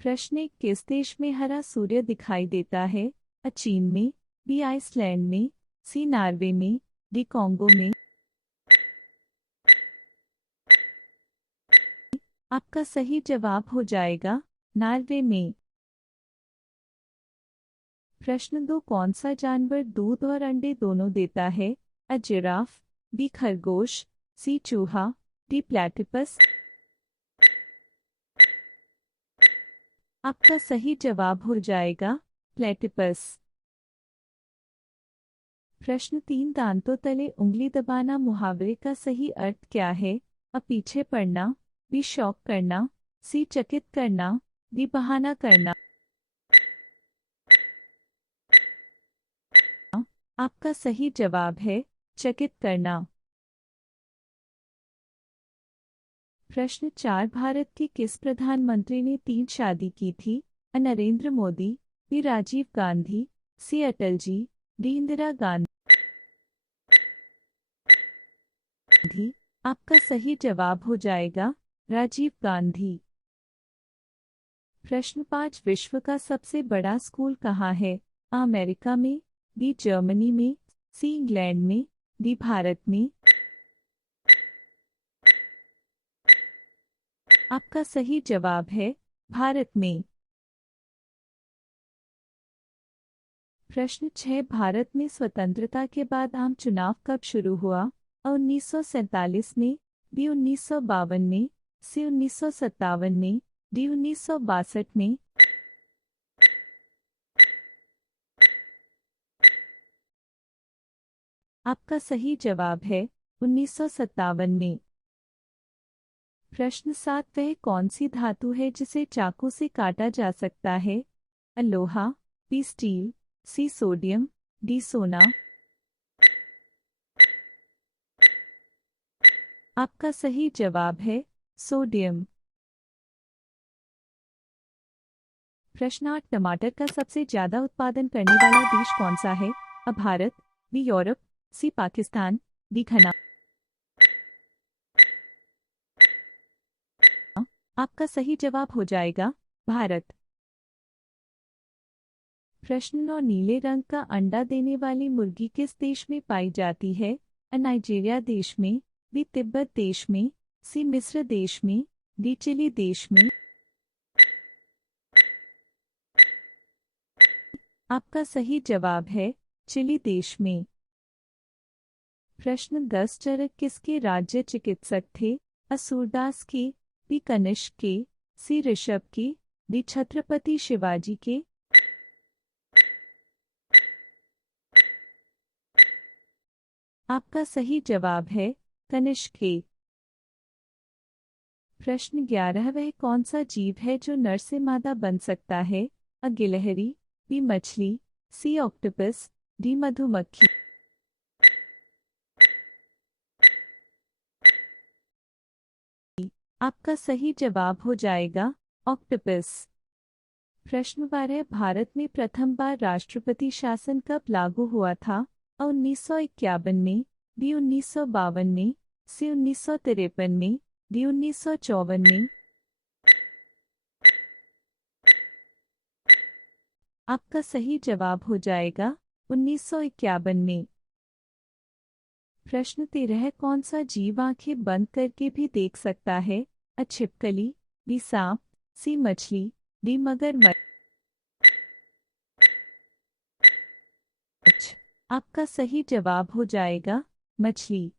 प्रश्न एक, किस देश में हरा सूर्य दिखाई देता है? चीन में, बी आइसलैंड में, सी नॉर्वे में, डी कॉन्गो में। आपका सही जवाब हो जाएगा नॉर्वे में। प्रश्न दो, कौन सा जानवर दूध और अंडे दोनों देता है? जिराफ, बी खरगोश, सी चूहा, डी प्लेटिपस। आपका सही जवाब हो जाएगा प्लेटिपस। प्रश्न तीन, दांतों तले उंगली दबाना मुहावरे का सही अर्थ क्या है? पीछे पड़ना, बी शौक करना, सी चकित करना, डी बहाना करना। आपका सही जवाब है चकित करना। प्रश्न चार, भारत के किस प्रधानमंत्री ने 3 शादी की थी? नरेंद्र मोदी, बी राजीव गांधी, सी अटल जी, डी इंदिरा गांधी। आपका सही जवाब हो जाएगा राजीव गांधी। प्रश्न पाँच, विश्व का सबसे बड़ा स्कूल कहाँ है? अमेरिका में, बी जर्मनी में, सी इंग्लैंड में, डी भारत में। आपका सही जवाब है भारत में। प्रश्न 6, भारत में स्वतंत्रता के बाद आम चुनाव कब शुरू हुआ? 1947 में, बी 1952 में, सी 1957 में, डी 1962 में। आपका सही जवाब है 1957 में। प्रश्न 7, वह कौन सी धातु है जिसे चाकू से काटा जा सकता है? लोहा, B steel, C sodium, D सोना। आपका सही जवाब है सोडियम। प्रश्न 8, टमाटर का सबसे ज्यादा उत्पादन करने वाला देश कौन सा है? भारत, बी यूरोप, सी पाकिस्तान, डी घना। आपका सही जवाब हो जाएगा भारत। प्रश्न 9, नीले रंग का अंडा देने वाली मुर्गी किस देश में पाई जाती है? नाइजीरिया देश में, बी तिब्बत देश में, सी मिस्र देश में, डी चिली देश में। आपका सही जवाब है चिली देश में। प्रश्न 10, चरक किसके राज्य चिकित्सक थे? सूरदास के, बी कनिष्क के, सी ऋषभ के, डी छत्रपति शिवाजी के। आपका सही जवाब है कनिष्क के। प्रश्न 11, वह कौन सा जीव है जो नर से मादा बन सकता है? गिलहरी, बी मछली, सी ऑक्टोपस, डी मधुमक्खी। आपका सही जवाब हो जाएगा ऑक्टोपस। प्रश्न 12, भारत में प्रथम बार राष्ट्रपति शासन कब लागू हुआ था? 1951 में, बी 1952 में, सी 1953 में, डी 1954 में। आपका सही जवाब हो जाएगा 1951 में। प्रश्न 13, कौन सा जीव आंखें बंद करके भी देख सकता है? छिपकली, बी सांप, सी मछली, डी मगरमच्छ। आपका सही जवाब हो जाएगा मछली।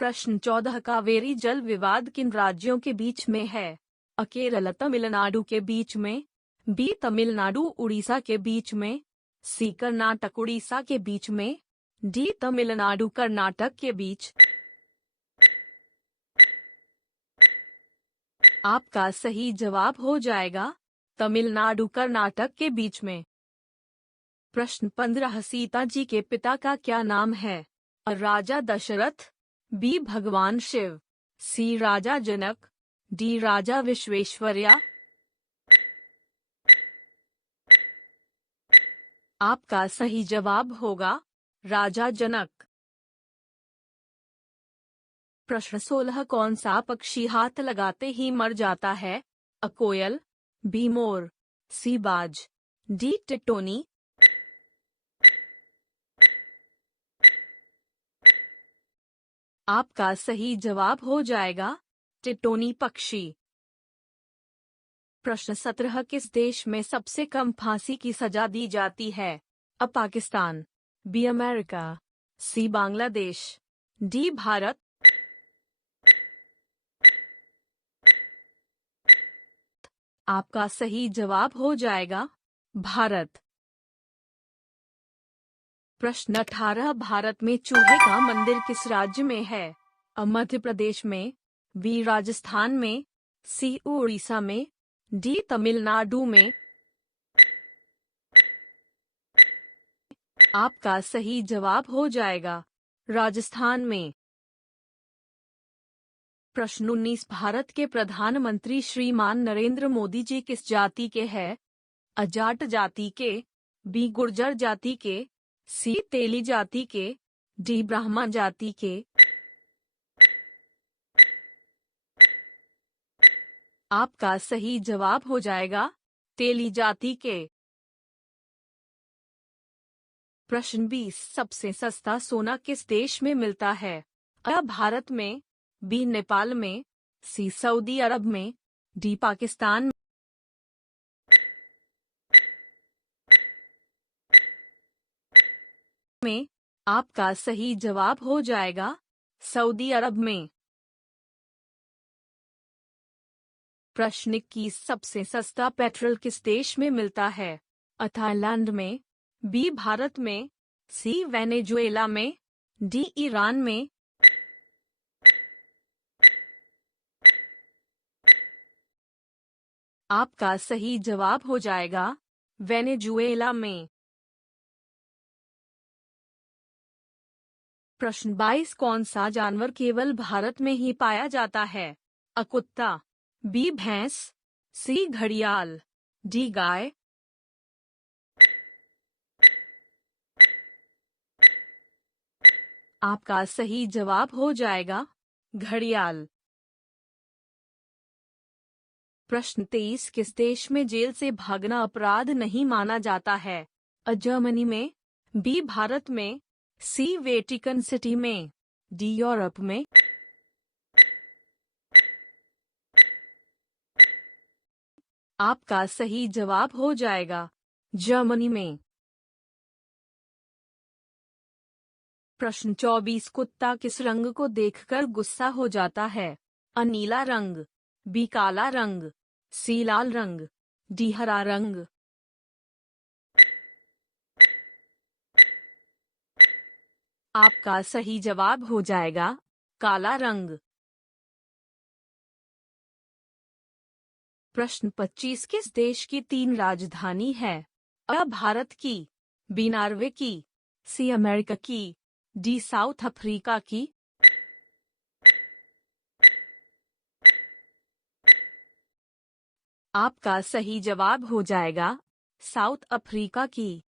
प्रश्न 14, कावेरी जल विवाद किन राज्यों के बीच में है? केरल तमिलनाडु के बीच में, बी तमिलनाडु उड़ीसा के बीच में, सी कर्नाटक उड़ीसा के बीच में, डी तमिलनाडु कर्नाटक के बीच। आपका सही जवाब हो जाएगा तमिलनाडु कर्नाटक के बीच में। प्रश्न 15, सीता जी के पिता का क्या नाम है? राजा दशरथ, बी भगवान शिव, सी राजा जनक, डी राजा विश्वेश्वरया। आपका सही जवाब होगा राजा जनक। प्रश्न 16 कौन सा पक्षी हाथ लगाते ही मर जाता है? अ कोयल, बी मोर, सी बाज, डी टिटोनी। आपका सही जवाब हो जाएगा टिटोनी पक्षी। प्रश्न 17 किस देश में सबसे कम फांसी की सजा दी जाती है? अ पाकिस्तान, बी अमेरिका, सी बांग्लादेश, डी भारत। आपका सही जवाब हो जाएगा भारत। प्रश्न 18 भारत में चूहे का मंदिर किस राज्य में है? अ मध्य प्रदेश में, बी राजस्थान में, सी उड़ीसा में, डी तमिलनाडु में। आपका सही जवाब हो जाएगा राजस्थान में। प्रश्न 19 भारत के प्रधानमंत्री श्रीमान नरेंद्र मोदी जी किस जाति के हैं? अ जाट जाति के, बी गुर्जर जाति के, सी तेली जाति के, डी ब्राह्मण जाति के। आपका सही जवाब हो जाएगा तेली जाति के। प्रश्न 20 सबसे सस्ता सोना किस देश में मिलता है? अ भारत में, बी नेपाल में, सी सऊदी अरब में, डी पाकिस्तान में। आपका सही जवाब हो जाएगा सऊदी अरब में। प्रश्न 21 सबसे सस्ता पेट्रोल किस देश में मिलता है? अ थाईलैंड में, बी भारत में, सी वेनेजुएला में, डी ईरान में। आपका सही जवाब हो जाएगा वेनेजुएला में। प्रश्न 22 कौन सा जानवर केवल भारत में ही पाया जाता है? अ कुत्ता, बी भैंस, सी घड़ियाल, डी गाय। आपका सही जवाब हो जाएगा घड़ियाल। प्रश्न 23 किस देश में जेल से भागना अपराध नहीं माना जाता है? अ जर्मनी में, बी भारत में, सी वेटिकन सिटी में, डी यूरोप में। आपका सही जवाब हो जाएगा जर्मनी में। प्रश्न 24 कुत्ता किस रंग को देखकर गुस्सा हो जाता है? अ नीला रंग, बी काला रंग, सी लाल रंग, डी हरा रंग। आपका सही जवाब हो जाएगा काला रंग। प्रश्न 25 किस देश की 3 राजधानी है? अ भारत की, बी नॉर्वे की, सी अमेरिका की, डी साउथ अफ्रीका की। आपका सही जवाब हो जाएगा साउथ अफ्रीका की।